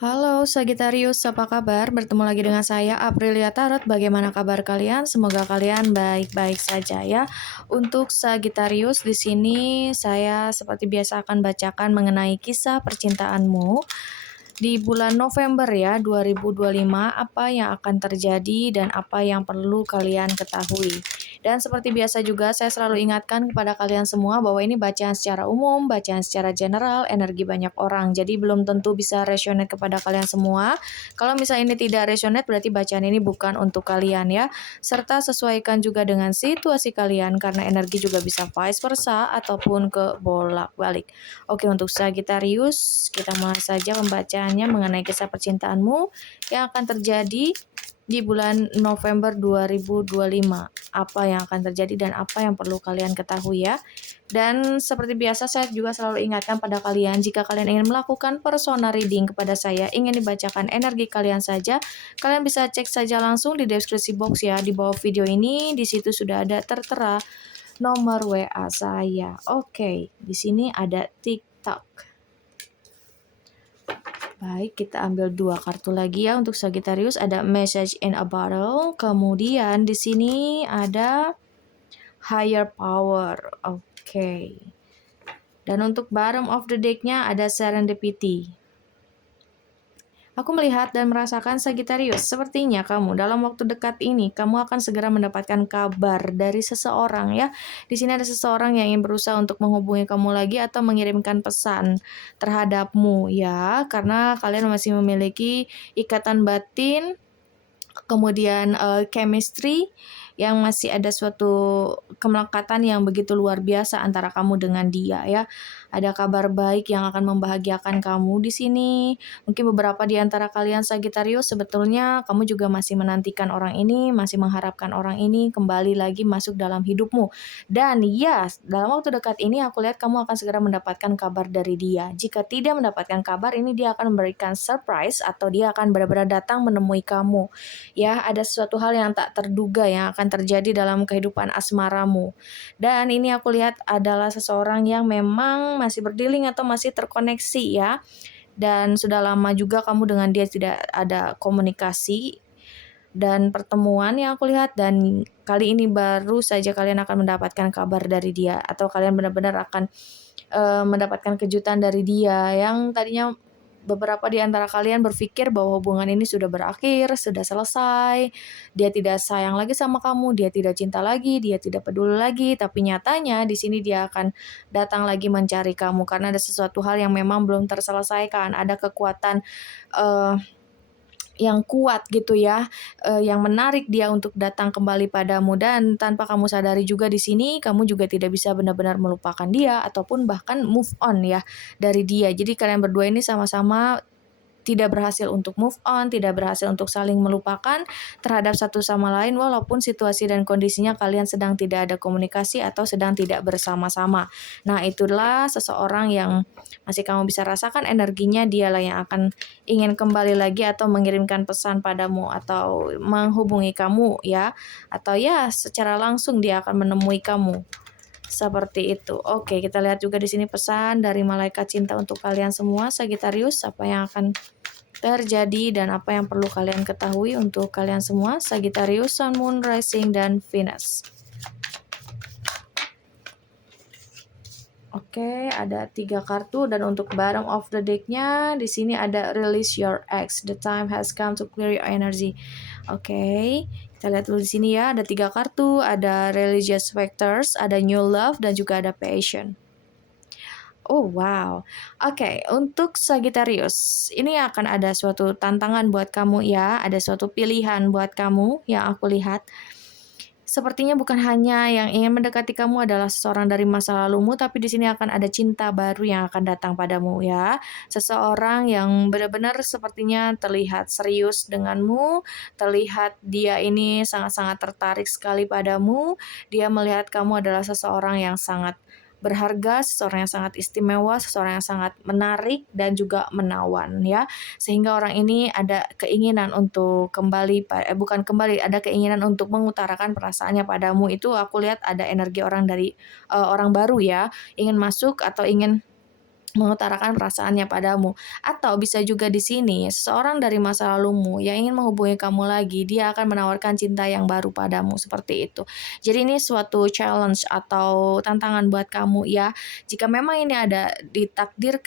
Halo Sagittarius, apa kabar? Bertemu lagi dengan saya Aprilia Tarot. Bagaimana kabar kalian? Semoga kalian baik-baik saja ya. Untuk Sagittarius di sini saya seperti biasa akan bacakan mengenai kisah percintaanmu di bulan November ya 2025, apa yang akan terjadi dan apa yang perlu kalian ketahui. Dan seperti biasa juga saya selalu ingatkan kepada kalian semua bahwa ini bacaan secara umum, bacaan secara general, energi banyak orang. Jadi belum tentu bisa resonate kepada kalian semua. Kalau misalnya ini tidak resonate berarti bacaan ini bukan untuk kalian ya. Serta sesuaikan juga dengan situasi kalian karena energi juga bisa vice versa ataupun ke bolak-balik. Oke, untuk Sagittarius, kita mulai saja pembacaannya mengenai kisah percintaanmu yang akan terjadi di bulan November 2025. Apa yang akan terjadi dan apa yang perlu kalian ketahui ya. Dan seperti biasa saya juga selalu ingatkan pada kalian, jika kalian ingin melakukan personal reading kepada saya, ingin dibacakan energi kalian saja, kalian bisa cek saja langsung di deskripsi box ya, di bawah video ini. Di situ sudah ada tertera nomor WA saya. Oke, di sini ada TikTok. Baik, kita ambil dua kartu lagi ya untuk Sagittarius. Ada message in a bottle. Kemudian di sini ada higher power. Oke. Dan untuk bottom of the deck-nya ada serendipity. Aku melihat dan merasakan Sagittarius, sepertinya kamu dalam waktu dekat ini kamu akan segera mendapatkan kabar dari seseorang ya. Di sini ada seseorang yang ingin berusaha untuk menghubungi kamu lagi atau mengirimkan pesan terhadapmu ya, karena kalian masih memiliki ikatan batin, kemudian chemistry yang masih ada suatu kemelekatan yang begitu luar biasa antara kamu dengan dia ya. Ada kabar baik yang akan membahagiakan kamu di sini. Mungkin beberapa di antara kalian Sagittarius sebetulnya kamu juga masih menantikan orang ini, masih mengharapkan orang ini kembali lagi masuk dalam hidupmu. Dan ya, dalam waktu dekat ini aku lihat kamu akan segera mendapatkan kabar dari dia. Jika tidak mendapatkan kabar ini, dia akan memberikan surprise atau dia akan benar-benar datang menemui kamu. Ya, ada sesuatu hal yang tak terduga yang akan terjadi dalam kehidupan asmaramu. Dan ini aku lihat adalah seseorang yang memang masih berdealing atau masih terkoneksi ya. Dan sudah lama juga kamu dengan dia tidak ada komunikasi dan pertemuan yang aku lihat, dan kali ini baru saja kalian akan mendapatkan kabar dari dia atau kalian benar-benar akan mendapatkan kejutan dari dia yang tadinya beberapa di antara kalian berpikir bahwa hubungan ini sudah berakhir, sudah selesai, dia tidak sayang lagi sama kamu, dia tidak cinta lagi, dia tidak peduli lagi, tapi nyatanya di sini dia akan datang lagi mencari kamu karena ada sesuatu hal yang memang belum terselesaikan, ada kekuatan uh, yang kuat gitu ya, yang menarik dia untuk datang kembali padamu, dan tanpa kamu sadari juga di sini kamu juga tidak bisa benar-benar melupakan dia ataupun bahkan move on ya dari dia. Jadi kalian berdua ini sama-sama tidak berhasil untuk move on, tidak berhasil untuk saling melupakan terhadap satu sama lain walaupun situasi dan kondisinya kalian sedang tidak ada komunikasi atau sedang tidak bersama-sama. Nah, itulah seseorang yang masih kamu bisa rasakan energinya, dialah yang akan ingin kembali lagi atau mengirimkan pesan padamu atau menghubungi kamu ya. Atau ya secara langsung dia akan menemui kamu. Seperti itu. Oke, kita lihat juga di sini pesan dari malaikat cinta untuk kalian semua Sagittarius, apa yang akan terjadi dan apa yang perlu kalian ketahui untuk kalian semua Sagittarius, Sun, Moon, Rising, dan Venus. Oke, ada 3 kartu dan untuk bottom of the deck-nya di sini ada release your ex. The time has come to clear your energy. Oke, kita lihat dulu di sini ya, ada 3 kartu, ada religious factors, ada new love, dan juga ada passion. Oh wow, oke, untuk Sagittarius, ini akan ada suatu tantangan buat kamu ya, ada suatu pilihan buat kamu yang aku lihat. Sepertinya bukan hanya yang ingin mendekati kamu adalah seseorang dari masa lalumu, tapi di sini akan ada cinta baru yang akan datang padamu ya. Seseorang yang benar-benar sepertinya terlihat serius denganmu, terlihat dia ini sangat-sangat tertarik sekali padamu. Dia melihat kamu adalah seseorang yang sangat berharga, seseorang yang sangat istimewa, seseorang yang sangat menarik dan juga menawan ya. Sehingga orang ini ada keinginan untuk kembali, bukan kembali, ada keinginan untuk mengutarakan perasaannya padamu. Itu aku lihat ada energi orang dari orang baru ya, ingin masuk atau ingin mengutarakan perasaannya padamu. Atau bisa juga di sini, seseorang dari masa lalumu yang ingin menghubungi kamu lagi, dia akan menawarkan cinta yang baru padamu, seperti itu. Jadi ini suatu challenge atau tantangan buat kamu ya. Jika memang ini ada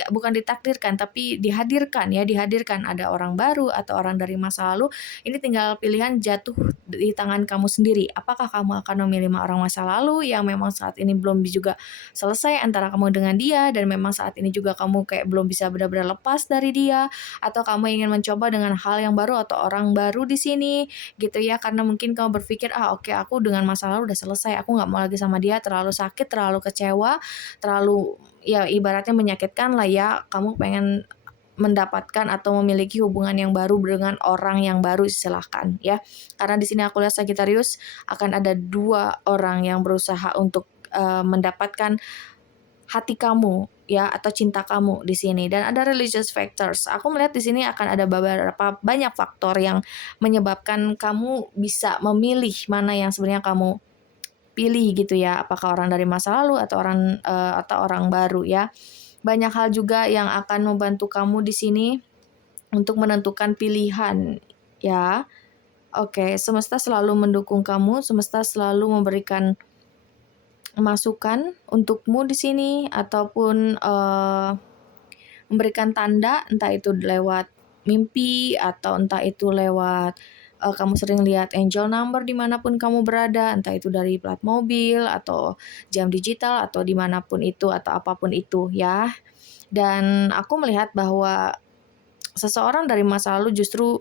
bukan ditakdirkan, tapi dihadirkan ya, dihadirkan ada orang baru atau orang dari masa lalu, ini tinggal pilihan jatuh di tangan kamu sendiri. Apakah kamu akan memilih orang masa lalu yang memang saat ini belum juga selesai antara kamu dengan dia dan memang saat ini juga kamu kayak belum bisa benar-benar lepas dari dia, atau kamu ingin mencoba dengan hal yang baru atau orang baru di sini gitu ya, karena mungkin kamu berpikir, oke, aku dengan masa lalu udah selesai, aku nggak mau lagi sama dia, terlalu sakit, terlalu kecewa, terlalu ya ibaratnya menyakitkan lah ya, kamu pengen mendapatkan atau memiliki hubungan yang baru dengan orang yang baru, silahkan ya. Karena di sini aku lihat Sagittarius akan ada 2 orang yang berusaha untuk mendapatkan hati kamu ya, atau cinta kamu di sini, dan ada religious factors. Aku melihat di sini akan ada beberapa banyak faktor yang menyebabkan kamu bisa memilih mana yang sebenarnya kamu pilih gitu ya, apakah orang dari masa lalu atau orang baru ya. Banyak hal juga yang akan membantu kamu di sini untuk menentukan pilihan ya. Oke, semesta selalu mendukung kamu, semesta selalu memberikan masukan untukmu di sini, ataupun memberikan tanda, entah itu lewat mimpi atau entah itu lewat kamu sering lihat angel number dimanapun kamu berada, entah itu dari plat mobil atau jam digital atau dimanapun itu atau apapun itu ya. Dan aku melihat bahwa seseorang dari masa lalu justru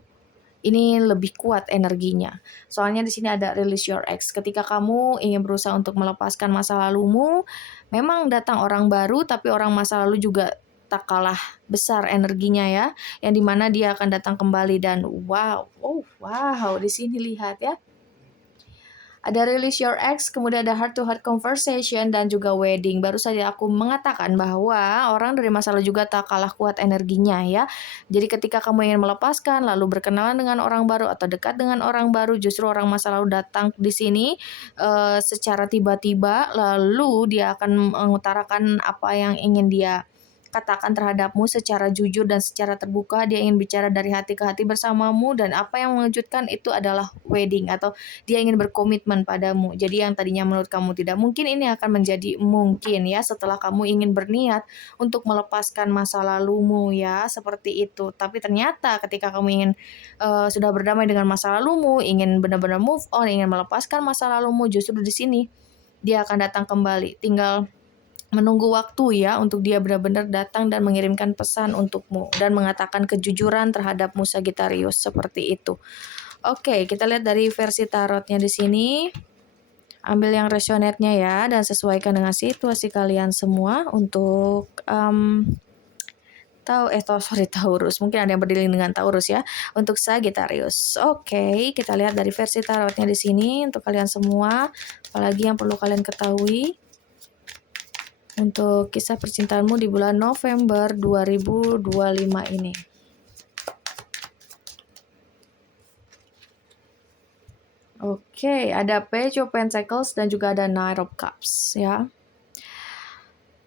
ini lebih kuat energinya. Soalnya di sini ada release your ex. Ketika kamu ingin berusaha untuk melepaskan masa lalumu, memang datang orang baru, tapi orang masa lalu juga tak kalah besar energinya ya, yang dimana dia akan datang kembali dan wow, di sini lihat ya. Ada release your ex, kemudian ada heart to heart conversation, dan juga wedding. Baru saja aku mengatakan bahwa orang dari masa lalu juga tak kalah kuat energinya ya. Jadi ketika kamu ingin melepaskan, lalu berkenalan dengan orang baru atau dekat dengan orang baru, justru orang masa lalu datang di sini secara tiba-tiba, lalu dia akan mengutarakan apa yang ingin dia katakan terhadapmu secara jujur dan secara terbuka. Dia ingin bicara dari hati ke hati bersamamu, dan apa yang mengejutkan itu adalah wedding, atau dia ingin berkomitmen padamu. Jadi yang tadinya menurut kamu tidak mungkin, ini akan menjadi mungkin ya, setelah kamu ingin berniat untuk melepaskan masa lalumu ya, seperti itu. Tapi ternyata ketika kamu ingin sudah berdamai dengan masa lalumu, ingin benar-benar move on, ingin melepaskan masa lalumu, justru di sini dia akan datang kembali. Tinggal menunggu waktu ya untuk dia benar-benar datang dan mengirimkan pesan untukmu dan mengatakan kejujuran terhadapmu Sagittarius, seperti itu. Oke, kita lihat dari versi tarotnya di sini. Ambil yang resonate-nya ya, dan sesuaikan dengan situasi kalian semua untuk Taurus. Mungkin ada yang berdiri dengan Taurus ya. Untuk Sagittarius. Oke, kita lihat dari versi tarotnya di sini untuk kalian semua. Apalagi yang perlu kalian ketahui untuk kisah percintaanmu di bulan November 2025 ini. Oke, ada Page of Pentacles dan juga ada Knight of Cups ya.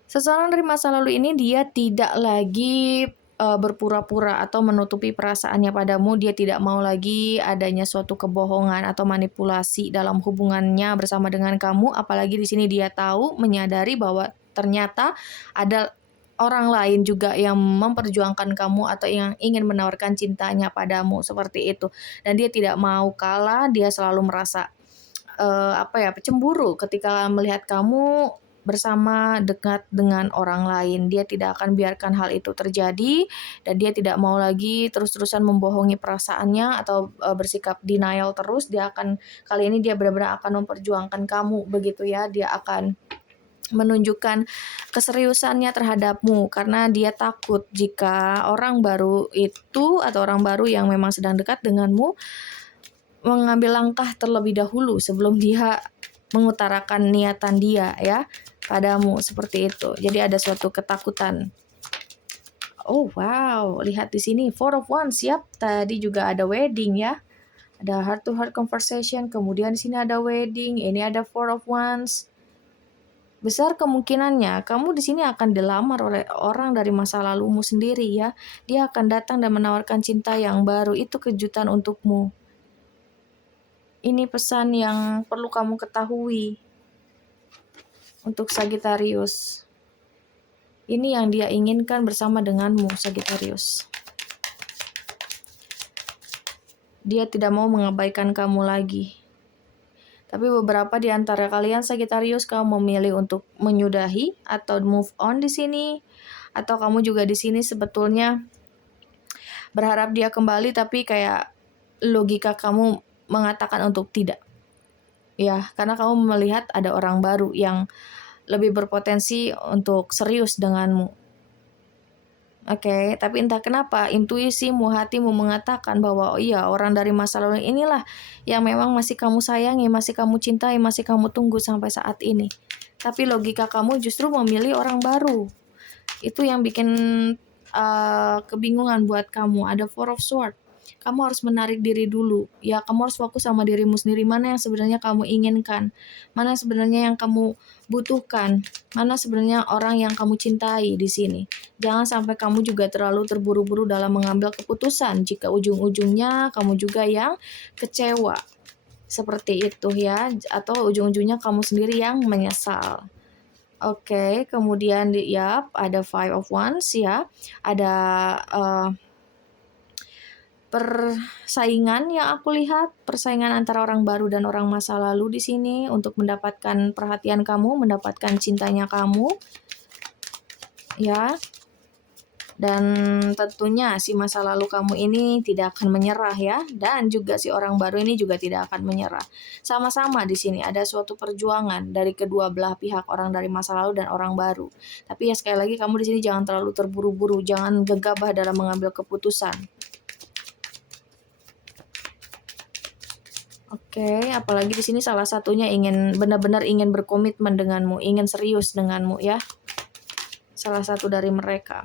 Seseorang dari masa lalu ini dia tidak lagi berpura-pura atau menutupi perasaannya padamu. Dia tidak mau lagi adanya suatu kebohongan atau manipulasi dalam hubungannya bersama dengan kamu. Apalagi di sini dia tahu, menyadari bahwa ternyata ada orang lain juga yang memperjuangkan kamu atau yang ingin menawarkan cintanya padamu, seperti itu. Dan dia tidak mau kalah, dia selalu merasa cemburu ketika melihat kamu bersama dekat dengan orang lain. Dia tidak akan biarkan hal itu terjadi, dan dia tidak mau lagi terus-terusan membohongi perasaannya atau bersikap denial terus. Kali ini dia benar-benar akan memperjuangkan kamu, begitu ya. Dia akan menunjukkan keseriusannya terhadapmu karena dia takut jika orang baru itu atau orang baru yang memang sedang dekat denganmu mengambil langkah terlebih dahulu sebelum dia mengutarakan niatan dia ya padamu, seperti itu. Jadi ada suatu ketakutan. Oh wow, lihat di sini Four of Wands. Siap, tadi juga ada wedding ya. Ada heart to heart conversation, kemudian di sini ada wedding, ini ada Four of Wands. Besar kemungkinannya kamu di sini akan dilamar oleh orang dari masa lalumu sendiri ya. Dia akan datang dan menawarkan cinta yang baru. Itu kejutan untukmu. Ini pesan yang perlu kamu ketahui untuk Sagittarius. Ini yang dia inginkan bersama denganmu, Sagittarius. Dia tidak mau mengabaikan kamu lagi. Tapi beberapa di antara kalian Sagittarius kamu memilih untuk menyudahi atau move on di sini, atau kamu juga di sini sebetulnya berharap dia kembali tapi kayak logika kamu mengatakan untuk tidak. Ya, karena kamu melihat ada orang baru yang lebih berpotensi untuk serius denganmu. Oke, tapi entah kenapa intuisimu, hatimu mengatakan bahwa oh iya, orang dari masa lalu inilah yang memang masih kamu sayangi, masih kamu cintai, masih kamu tunggu sampai saat ini. Tapi logika kamu justru memilih orang baru. Itu yang bikin kebingungan buat kamu. Ada Four of Swords. Kamu harus menarik diri dulu. Ya, kamu harus fokus sama dirimu sendiri. Mana yang sebenarnya kamu inginkan? Mana sebenarnya yang kamu butuhkan? Mana sebenarnya orang yang kamu cintai di sini? Jangan sampai kamu juga terlalu terburu-buru dalam mengambil keputusan. Jika ujung-ujungnya kamu juga yang kecewa. Seperti itu ya. Atau ujung-ujungnya kamu sendiri yang menyesal. Oke, kemudian ada Five of Wands ya. Ada persaingan yang aku lihat, persaingan antara orang baru dan orang masa lalu di sini untuk mendapatkan perhatian kamu, mendapatkan cintanya kamu. Ya. Dan tentunya si masa lalu kamu ini tidak akan menyerah ya, dan juga si orang baru ini juga tidak akan menyerah. Sama-sama di sini ada suatu perjuangan dari kedua belah pihak, orang dari masa lalu dan orang baru. Tapi ya sekali lagi kamu di sini jangan terlalu terburu-buru, jangan gegabah dalam mengambil keputusan. Oke, apalagi di sini salah satunya benar-benar ingin berkomitmen denganmu, ingin serius denganmu ya. Salah satu dari mereka.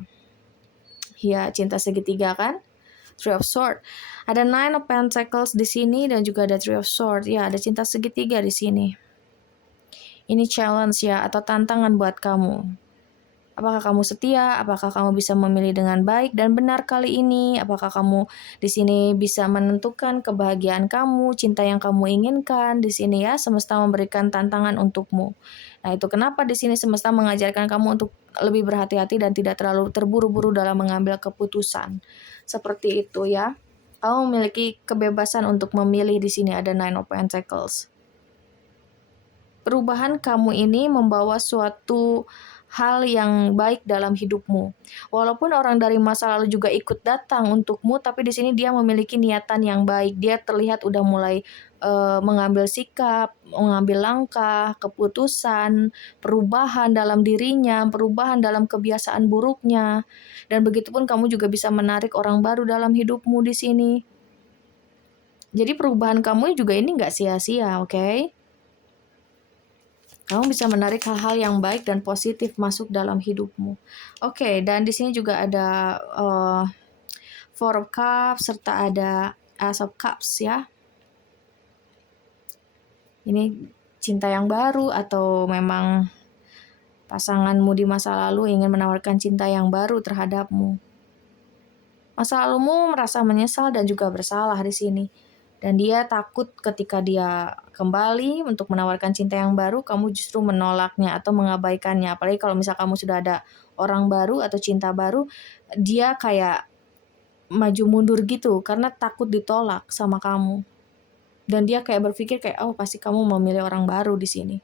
Ya, cinta segitiga kan? Three of Swords. Ada Nine of Pentacles di sini dan juga ada Three of Swords. Ya, ada cinta segitiga di sini. Ini challenge ya, atau tantangan buat kamu. Apakah kamu setia? Apakah kamu bisa memilih dengan baik dan benar kali ini? Apakah kamu di sini bisa menentukan kebahagiaan kamu, cinta yang kamu inginkan di sini ya? Semesta memberikan tantangan untukmu. Nah, itu kenapa di sini semesta mengajarkan kamu untuk lebih berhati-hati dan tidak terlalu terburu-buru dalam mengambil keputusan. Seperti itu ya. Kamu memiliki kebebasan untuk memilih di sini ada Nine of Pentacles. Perubahan kamu ini membawa suatu hal yang baik dalam hidupmu. Walaupun orang dari masa lalu juga ikut datang untukmu, tapi di sini dia memiliki niatan yang baik. Dia terlihat udah mulai mengambil sikap, mengambil langkah, keputusan, perubahan dalam dirinya, perubahan dalam kebiasaan buruknya. Dan begitupun kamu juga bisa menarik orang baru dalam hidupmu di sini. Jadi perubahan kamu juga ini nggak sia-sia, oke? Kamu bisa menarik hal-hal yang baik dan positif masuk dalam hidupmu. Oke, dan di sini juga ada Four of Cups serta ada Ace of Cups ya. Ini cinta yang baru atau memang pasanganmu di masa lalu ingin menawarkan cinta yang baru terhadapmu. Masa lalumu merasa menyesal dan juga bersalah di sini. Dan dia takut ketika dia kembali untuk menawarkan cinta yang baru, kamu justru menolaknya atau mengabaikannya. Apalagi kalau misal kamu sudah ada orang baru atau cinta baru, dia kayak maju mundur gitu karena takut ditolak sama kamu. Dan dia kayak berpikir kayak, oh pasti kamu memilih orang baru di sini.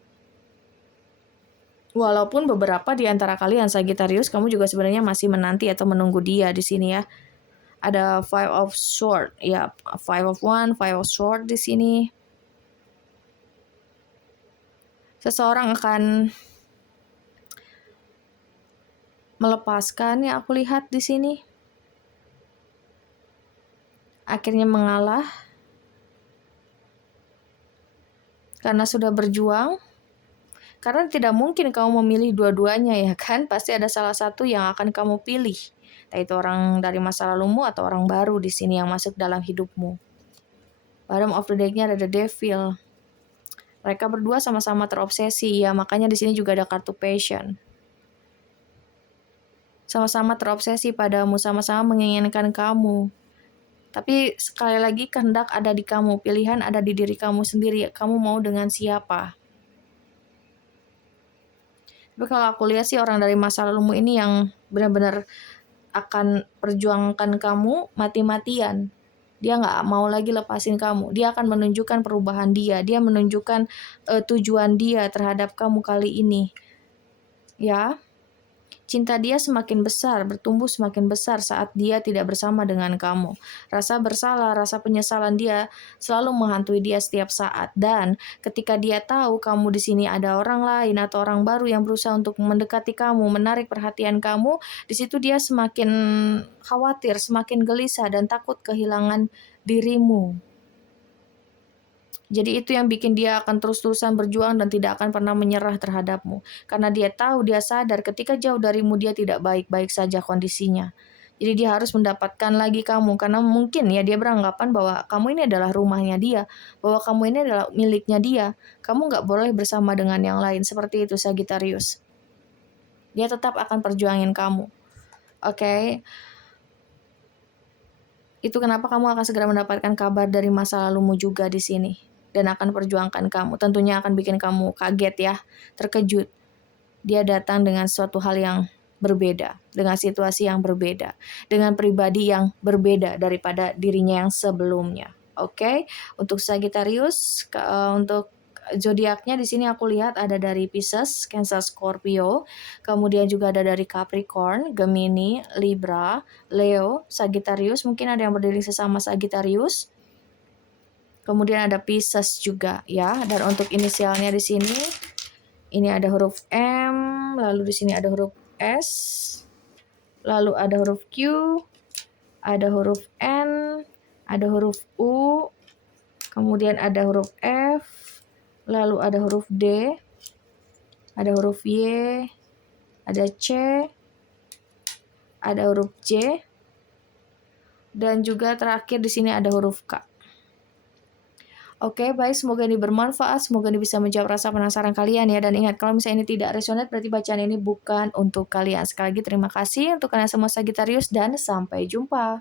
Walaupun beberapa di antara kalian Sagittarius, kamu juga sebenarnya masih menanti atau menunggu dia di sini ya. Ada Five of Swords, ya, Five of Wands, Five of Swords di sini. Seseorang akan melepaskan yang aku lihat di sini. Akhirnya mengalah karena sudah berjuang. Karena tidak mungkin kamu memilih dua-duanya ya kan? Pasti ada salah satu yang akan kamu pilih. Entah itu orang dari masa lalumu atau orang baru di sini yang masuk dalam hidupmu. Bottom of the deck-nya ada The Devil. Mereka berdua sama-sama terobsesi ya, makanya di sini juga ada kartu passion. Sama-sama terobsesi padamu, sama-sama menginginkan kamu. Tapi sekali lagi kehendak ada di kamu, pilihan ada di diri kamu sendiri. Kamu mau dengan siapa? Tapi kalau aku lihat sih orang dari masa lalumu ini yang benar-benar akan perjuangkan kamu mati-matian. Dia nggak mau lagi lepasin kamu. Dia akan menunjukkan perubahan dia. Dia menunjukkan tujuan dia terhadap kamu kali ini. Ya, cinta dia semakin besar, bertumbuh semakin besar saat dia tidak bersama dengan kamu. Rasa bersalah, rasa penyesalan dia selalu menghantui dia setiap saat. Dan ketika dia tahu kamu di sini ada orang lain atau orang baru yang berusaha untuk mendekati kamu, menarik perhatian kamu, di situ dia semakin khawatir, semakin gelisah dan takut kehilangan dirimu. Jadi itu yang bikin dia akan terus-terusan berjuang dan tidak akan pernah menyerah terhadapmu. Karena dia tahu, dia sadar ketika jauh darimu dia tidak baik-baik saja kondisinya. Jadi dia harus mendapatkan lagi kamu. Karena mungkin ya dia beranggapan bahwa kamu ini adalah rumahnya dia. Bahwa kamu ini adalah miliknya dia. Kamu nggak boleh bersama dengan yang lain. Seperti itu Sagittarius. Dia tetap akan perjuangin kamu. Oke. Itu kenapa kamu akan segera mendapatkan kabar dari masa lalumu juga di sini. Dan akan perjuangkan kamu. Tentunya akan bikin kamu kaget ya, terkejut. Dia datang dengan suatu hal yang berbeda, dengan situasi yang berbeda, dengan pribadi yang berbeda daripada dirinya yang sebelumnya. Oke, untuk Sagittarius, untuk zodiaknya di sini aku lihat ada dari Pisces, Cancer, Scorpio, kemudian juga ada dari Capricorn, Gemini, Libra, Leo, Sagittarius, mungkin ada yang berdiri sesama Sagittarius. Kemudian ada Pisces juga ya. Dan untuk inisialnya di sini ini ada huruf M, lalu di sini ada huruf S, lalu ada huruf Q, ada huruf N, ada huruf U, kemudian ada huruf F, lalu ada huruf D, ada huruf Y, ada C, ada huruf J, dan juga terakhir di sini ada huruf K. Oke, baik. Semoga ini bermanfaat. Semoga ini bisa menjawab rasa penasaran kalian ya. Dan ingat, kalau misalnya ini tidak resonate, berarti bacaan ini bukan untuk kalian. Sekali lagi terima kasih untuk kalian semua Sagittarius dan sampai jumpa.